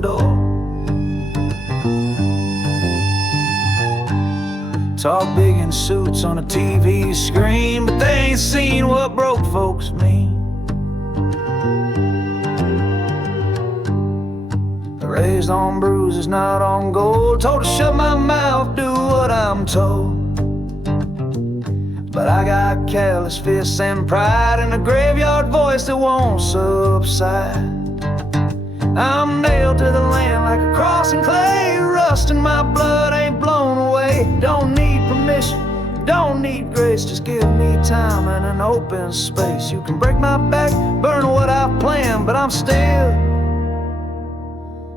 barn door. Talk big in suits on a TV screen, but they ain't seen what broke folks mean. Raised on bruises, not on gold. Told to shut my mouth, do what I'm told. But I got callous fists and pride, and a graveyard voice that won't subside. I'm nailed to the land like a cross in clay. Rust in my blood ain't blown away. Don't need permission, don't need grace. Just give me time and an open space. You can break my back, burn what I've planned, but I'm still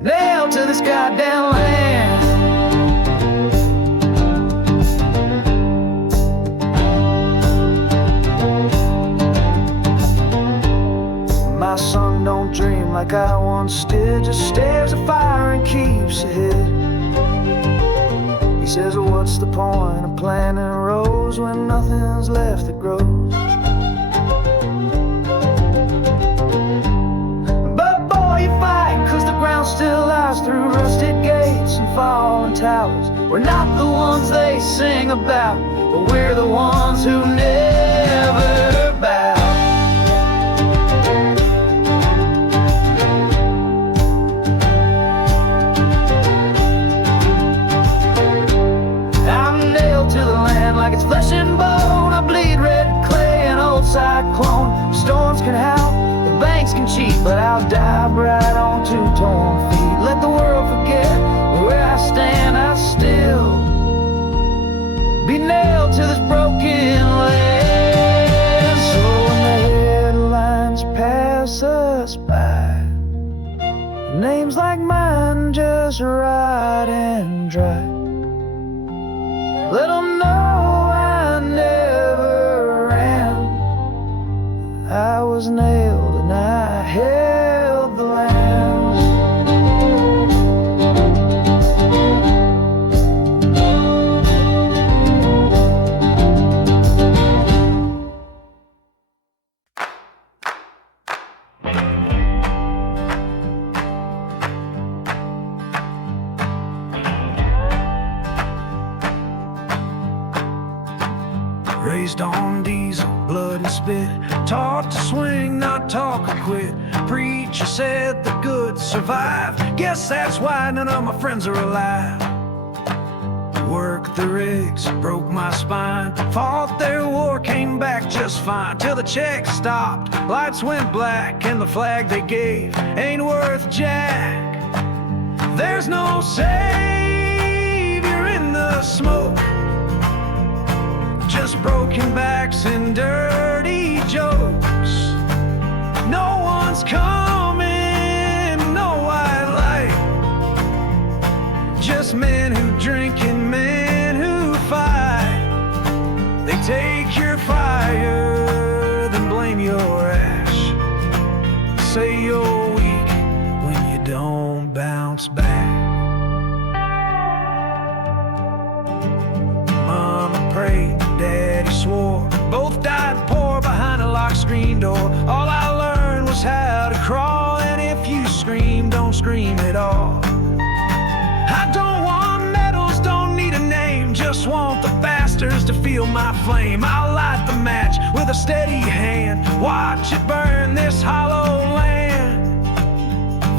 nailed to this goddamn land. My son don't dream like I once did, just stares at fire and keeps ahead. He says, what's the point of planting rows when nothing's left that grows? But boy, you fight, cause the ground still lies through rusted gates and fallen towers. We're not the ones they sing about, but we're the ones who never bow. Like it's flesh and bone, I bleed red clay, an old cyclone. Storms can howl, the banks can cheat, but I'll dive right on two torn feet. Let the world forget where I stand, I'll still be nailed to this broken land. So when the headlines pass us by, names like mine just rot and dry. Let them know I never ran. I was nailed and I held the lambs. Raised on diesel, blood and spit, taught to swing, not talk or quit. Preacher said the good survive. Guess that's why none of my friends are alive. Worked the rigs, broke my spine. Fought their war, came back just fine. Till the check stopped, lights went black, and the flag they gave ain't worth jack. There's no savior in the smoke, just broken backs and dirty jokes. No one's coming, no white light, just men who drink and men who fight. They take your fire, then blame your ash. Say you're weak when you don't bounce back. Mama prayed, Daddy swore, both died poor behind a locked screen door. All I learned was how to crawl, and if you scream, don't scream at all. I don't want medals, don't need a name, just want the bastards to feel my flame. I'll light the match with a steady hand, watch it burn this hollow land.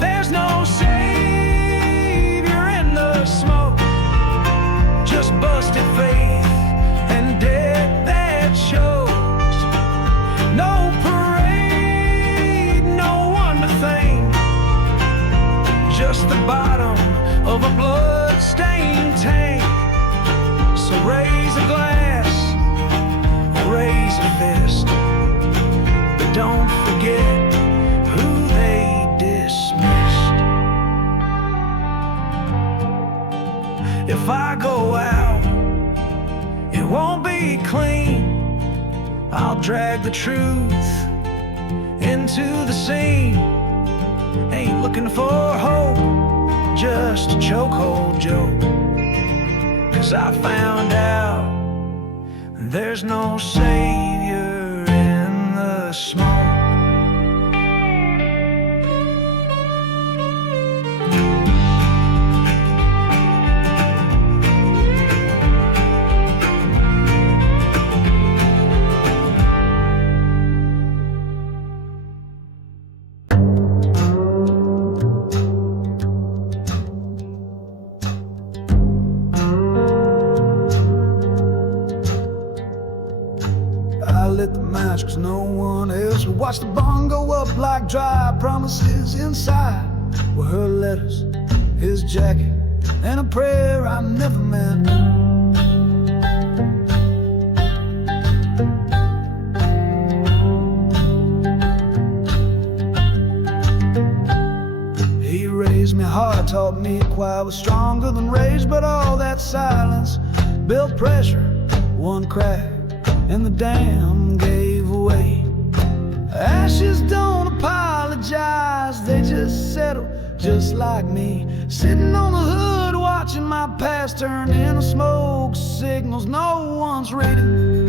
There's no savior in the smoke, just busted faith and death that shows. No parade, no one to thank, just the bottom of a blood-stained tank. So raise a glass, raise a fist, but don't forget who they dismissed. If I go out, it won't be clean. I'll drag the truth into the scene. Ain't looking for hope, just a chokehold joke. 'Cause I found out there's no savior in the smoke. nights, 'cause no one else would watch the barn go up like dry promises. Inside were her letters, his jacket, and a prayer I never meant. He raised me hard, taught me quiet was stronger than rage, but all that silence built pressure. One crack and the dam gave way. Ashes don't apologize, they just settle, just like me. Sitting on the hood watching my past turn into smoke signals no one's reading.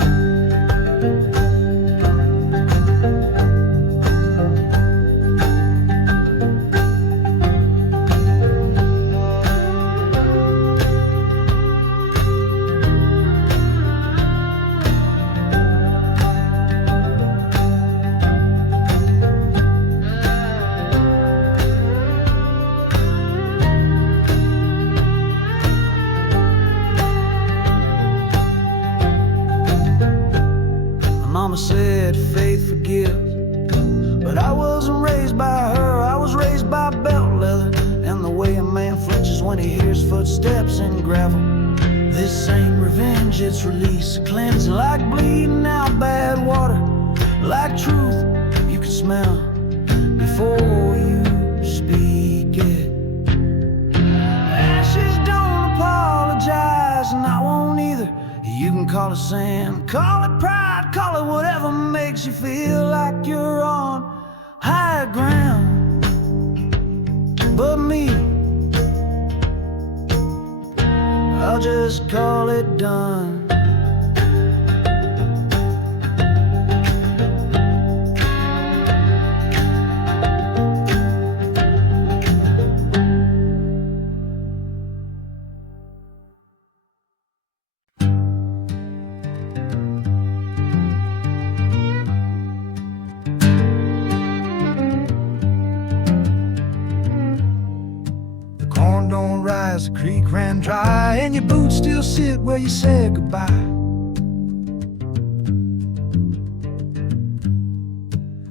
Mama said faith forgives, but I wasn't raised by her. I was raised by belt leather and the way a man flinches when he hears footsteps in gravel. This ain't revenge, it's release, cleansing like bleeding out bad water, like truth you can smell before you speak it. Ashes don't apologize, and I won't either. You can call it sand, call it pride, call it whatever makes you feel like you're on higher ground. But me, I'll just call it done. The creek ran dry and your boots still sit where you said goodbye.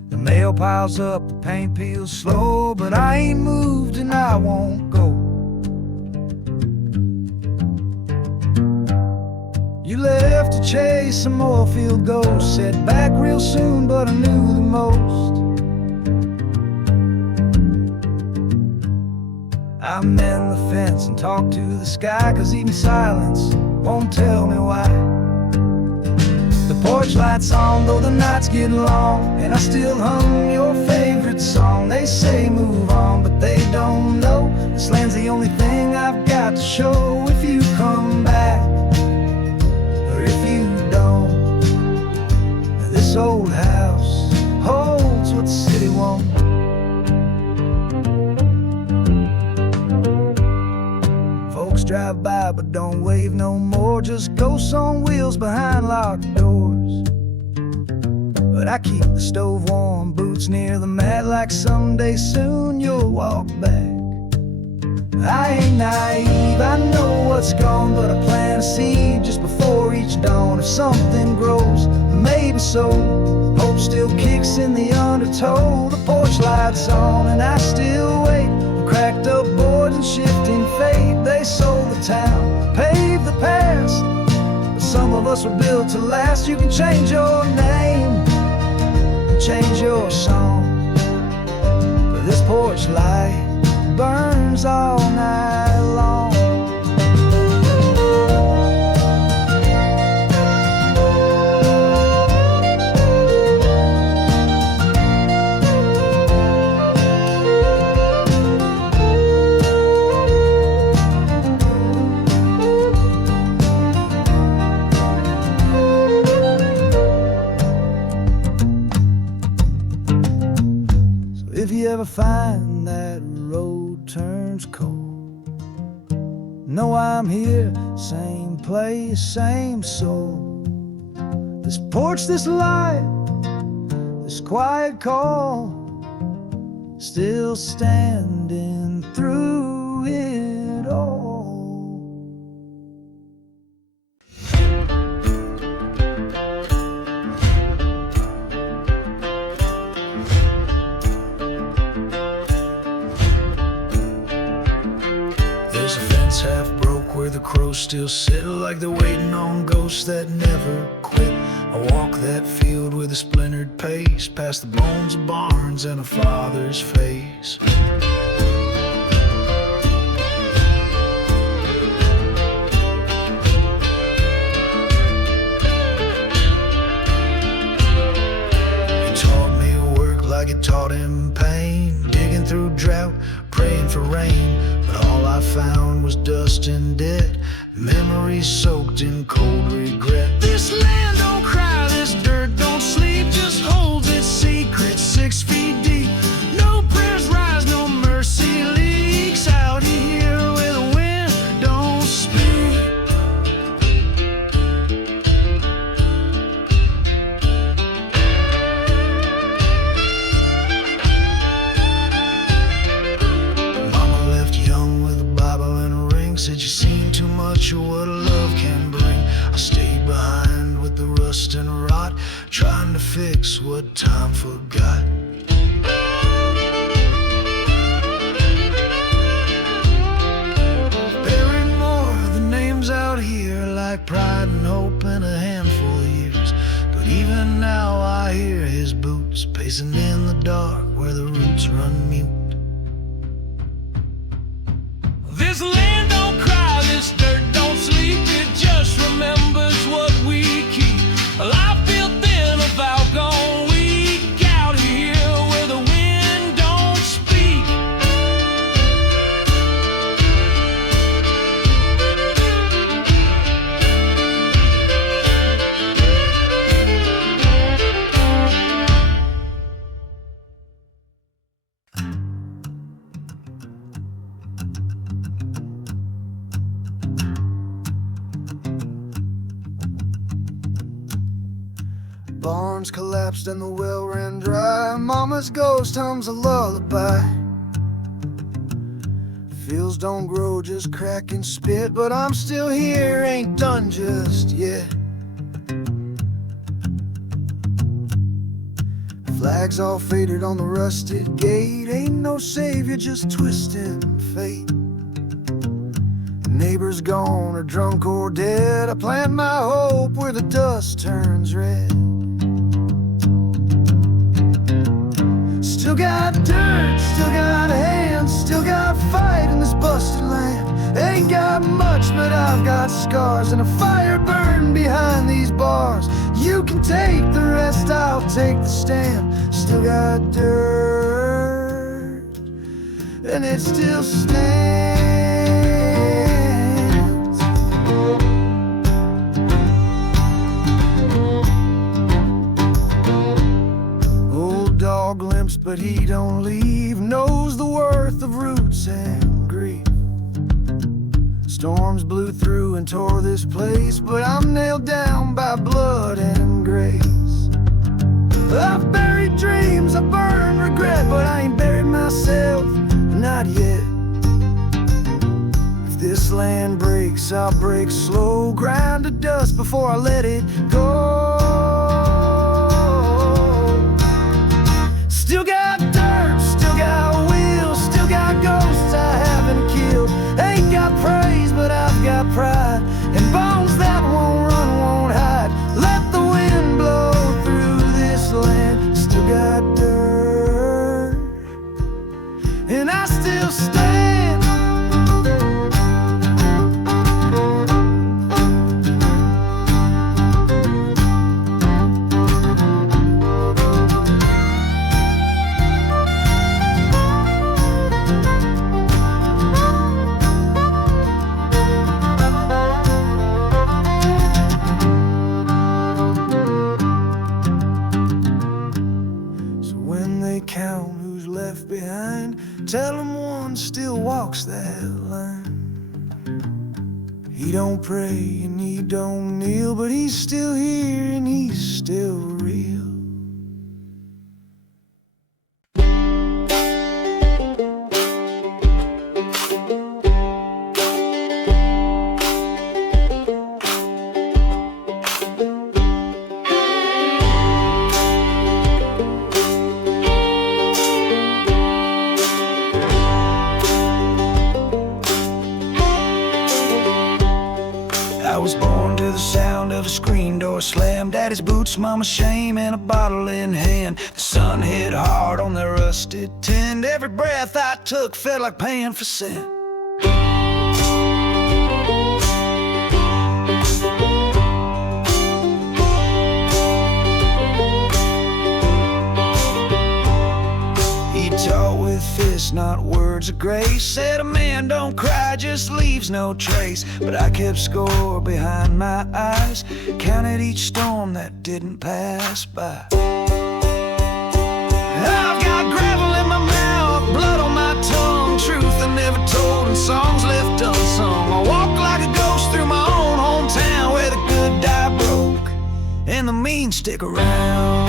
The mail piles up, the paint peels slow, but I ain't moved and I won't go. You left to chase some more field ghosts, said back real soon, but I knew the most. I mend the fence and talk to the sky, 'cause even silence won't tell me why. The porch lights on, though the nights get long, and I still hum your favorite song. They say move on, but they don't know this land's the only thing I've got to show. If you come back, or if you don't, this old house holds what the city won't. Drive by but don't wave no more, just ghosts on wheels behind locked doors. But I keep the stove warm, boots near the mat, like someday soon you'll walk back. I ain't naive, I know what's gone, but I plant a seed just before each dawn. If something grows, maybe so. Hope still kicks in the undertow. The porch lights on and I still wait. Cracked up boards and shifting fate. They sold the town, paved the past, but some of us were built to last. You can change your name and change your song, but this porch light burns all night long. If you ever find that road turns cold, know I'm here, same place, same soul. This porch, this light, this quiet call, still standing through it all. There's a fence half broke where the crows still sit, like they're waiting on ghosts that never quit. I walk that field with a splintered pace, past the bones of barns and a father's face. He taught me work like it taught him pain, digging through drought, praying for rain. But all I found was dust and debt, memories soaked in cold regret. This land don't cry, this dirt don't sleep, just holds its secret 6 feet deep. No prayers rise, no mercy leaks out here where the wind don't speak. Mama left young with a Bible and a ring, said you seen too much of what love can bring. I stayed behind with the rust and rot, trying to fix what time forgot. Buried more the names out here, like pride and hope and a handful of years. But even now I hear his boots pacing in the dark where the roots run mute. This land don't cry, this dirt don't sleep, it just remembers what we keep. Life feel thin, a vow gone weak, out here where the wind don't speak. Barns collapsed and the well ran dry. Mama's ghost hums a lullaby. Fields don't grow, just crack and spit, but I'm still here, ain't done just yet. Flags all faded on the rusted gate, ain't no savior, just twisting fate. Neighbors gone or drunk or dead, I plant my hope where the dust turns red. Still got dirt, still got hands, still got fight in this busted land. Ain't got much, but I've got scars and a fire burning behind these bars. You can take the rest, I'll take the stand. Still got dirt, and it still stands. Dog limps, but he don't leave, knows the worth of roots and grief. Storms blew through and tore this place, but I'm nailed down by blood and grace. I've buried dreams, I burned regret, but I ain't buried myself, not yet. If this land breaks, I'll break slow, grind to dust before I let it go. Still got dirt, still got wheels, still got ghosts I haven't killed. Ain't got praise, but I've got pride, and bones that won't run, won't hide. Let the wind blow through this land. Still got dirt, and I still stand. Count who's left behind, tell him one still walks that line. He don't pray and he don't kneel, but he's still here and he's still real. boots, mama's shame, and a bottle in hand. The sun hit hard on their rusted tin. Every breath I took felt like paying for sin. He taught with fists, not words of grace. Said a man don't cry, just leaves no trace. But I kept score behind my eyes, counted each storm that didn't pass by. I've got gravel in my mouth, blood on my tongue, truth I never told and songs left unsung. I walk like a ghost through my own hometown, where the good die broke and the mean stick around.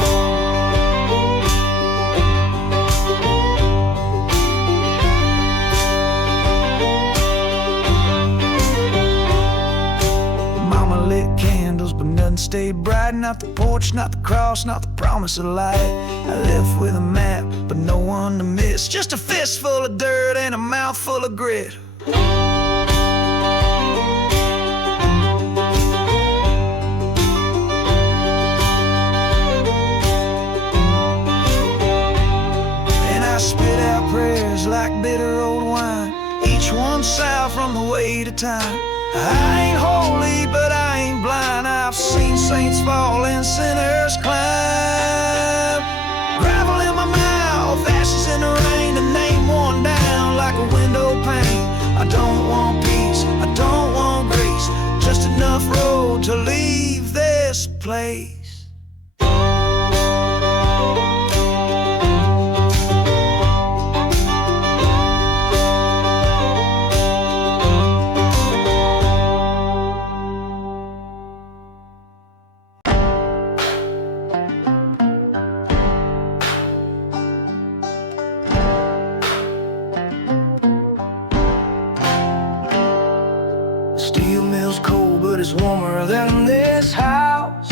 But nothing stayed bright. Not the porch, not the cross, not the promise of light. I left with a map, but no one to miss. Just a fist full of dirt and a mouth full of grit. And I spit out prayers like bitter old wine, each one sour from the weight of time. I ain't holy, but I ain't blind. I've seen saints fall and sinners climb. Gravel in my mouth, ashes in the rain, the name worn down like a window pane. I don't want peace, I don't want grace, just enough road to leave this place. Steel mill's cold, but it's warmer than this house,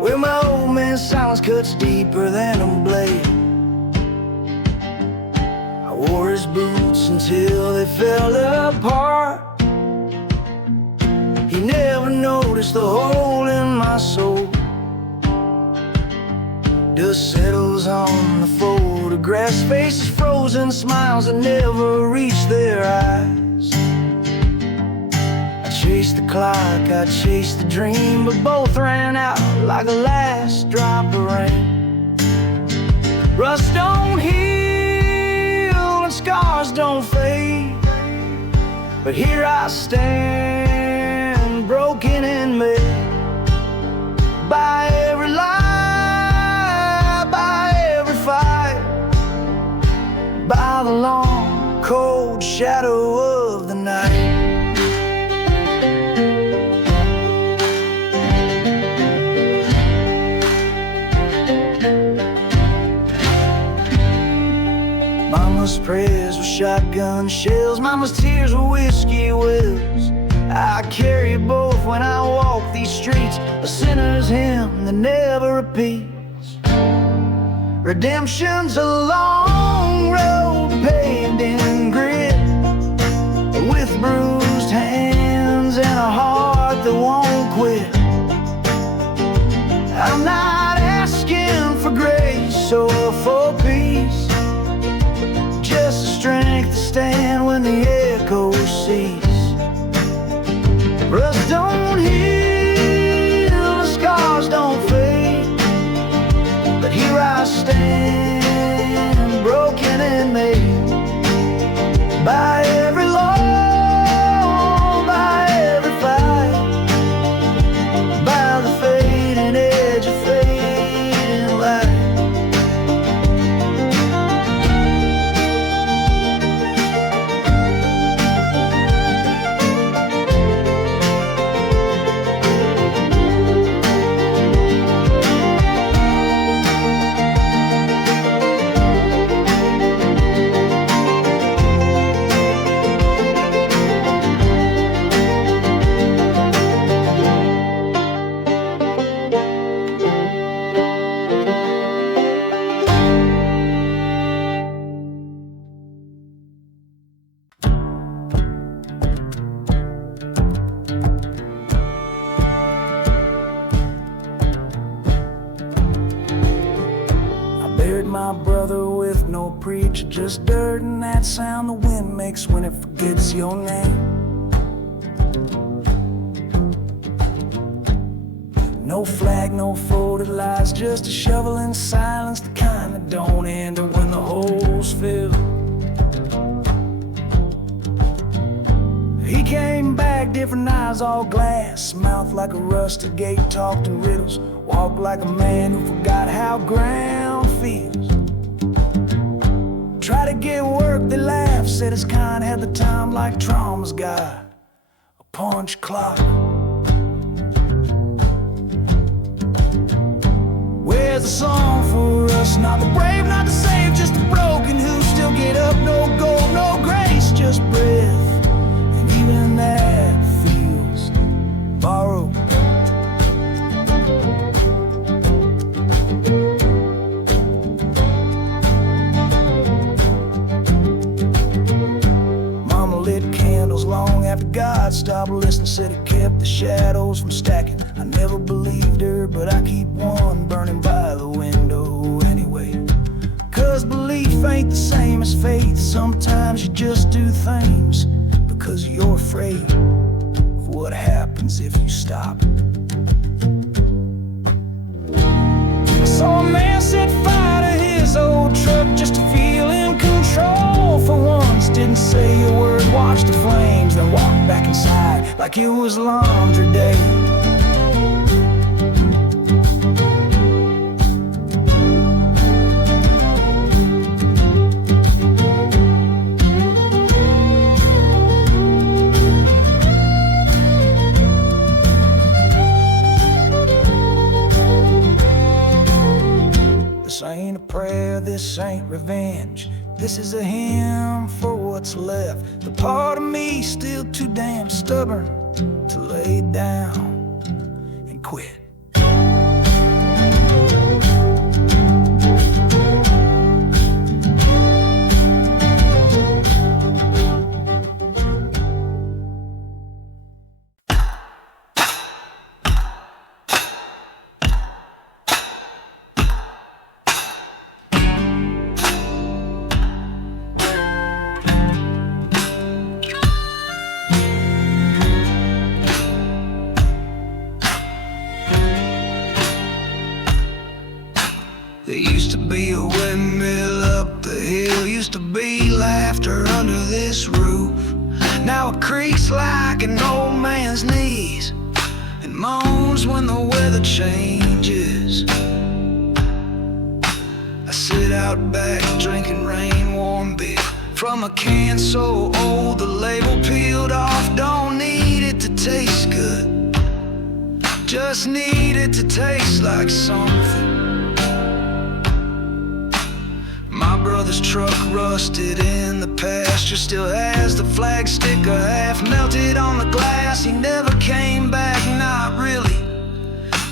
where my old man's silence cuts deeper than a blade. I wore his boots until they fell apart. He never noticed the hole in my soul. Dust settles on the photographs, faces frozen, smiles that never reach their eyes. Chased the clock, I chased the dream, but both ran out like the last drop of rain. Rust don't heal and scars don't fade, but here I stand, broken and made by every lie, by every fight, by the long, cold shadow of the night. Mama's prayers were shotgun shells, mama's tears were whiskey wells. I carry both when I walk these streets, a sinner's hymn that never repeats. Redemption's a long road paved in grit, with bruised hands and a heart that won't quit. I'm not asking for grace or for peace, just the strength to stand when the echoes cease. Rust don't heal, the scars don't fade, but here I stand, broken and made by every law, by every fight, by the fading edge of fading light. preacher, just dirt and that sound the wind makes when it forgets your name. No flag, no folded lies, just a shovel in silence, the kind that don't end when the holes fill. He came back, different eyes, all glass, mouth like a rusted gate, talked in riddles, walked like a man who forgot how ground feels. Try to get work, they laugh, said his kind had the time like trauma's got a punch clock. Where's a song for us? Not the brave, not the saved, just the broken who still get up. No gold, no grace, just breath, and even that feels borrowed. Mama lit candles long after God stopped listening, said it kept the shadows from stacking. I never believed her, but I keep one burning by the window anyway. 'Cause belief ain't the same as faith. Sometimes you just do things because you're afraid of what happens if you stop. I saw a man set fire to his old truck just to feel in control for once. Didn't say a word, watched the flames, then walked back inside like it was laundry day. This ain't a prayer, this ain't revenge. This is a hymn for what's left. The part of me still too damn stubborn to lay down and quit. There used to be a windmill up the hill, used to be laughter under this roof. Now it creaks like an old man's knees and moans when the weather changes. I sit out back drinking rain-warm beer from a can so old the label peeled off. Don't need it to taste good, just need it to taste like something. My brother's truck rusted in the pasture, still has the flag sticker half melted on the glass. He never came back, not really.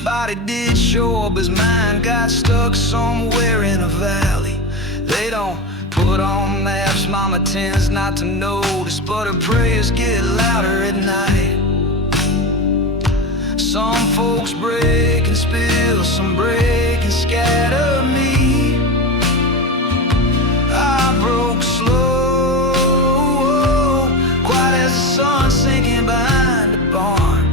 Body did show up, his mind got stuck somewhere in a valley. They don't put on maps, mama tends not to notice, but her prayers get louder at night. Some folks break and spill, some break and scatter me. I broke slow, quiet as the sun sinking behind a barn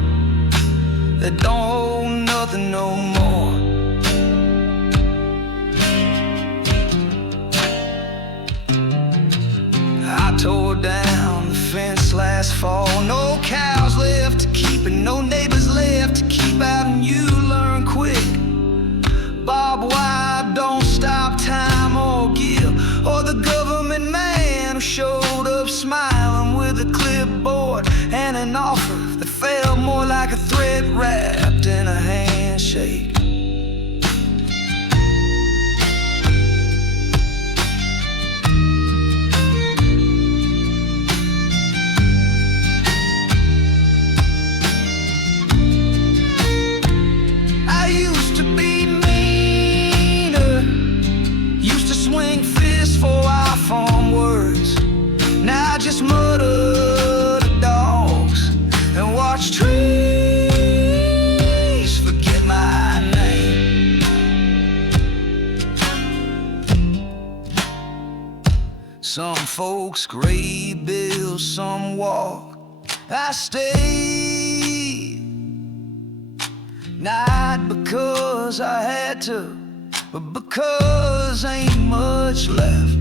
that don't hold nothing no more. I tore down the fence last fall, no cows left to keep and no neighbors left to keep out, and you learn quick. Bob Wide don't stop time or give, or the government man who showed up smiling with a clipboard and an offer that felt more like a threat wrapped in a handshake. I used to be meaner, used to swing fists for iPhone words. Now I just mutter to dogs and watch trees forget my name. folks' grave bills, some walk. I stayed, not because I had to, but because ain't much left.